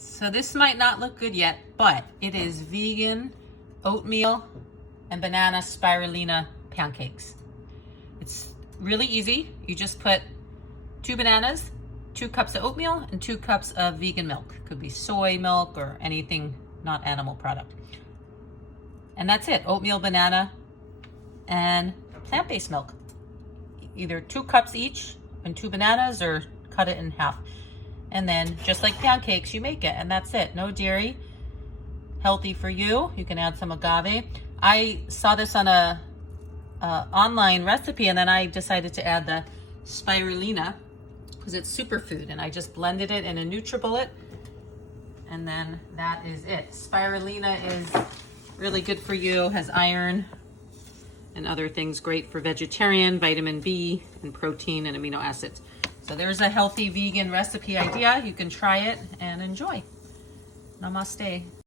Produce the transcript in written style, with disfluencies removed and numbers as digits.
So this might not look good yet, but it is vegan oatmeal and banana spirulina pancakes. It's really easy. You just put 2 bananas, 2 cups of oatmeal, and 2 cups of vegan milk. Could be soy milk or anything not animal product. And that's it, oatmeal, banana, and plant-based milk. Either 2 cups each and 2 bananas, or cut it in half. And then just like pancakes, you make it, and that's it. No dairy, healthy for you. You can add some agave. I saw this on a online recipe, and then I decided to add the spirulina because it's superfood, and I just blended it in a NutriBullet, and then that is it. Spirulina is really good for you, has iron and other things, great for vegetarian, vitamin B and protein and amino acids. So there's a healthy vegan recipe idea. You can try it and enjoy. Namaste.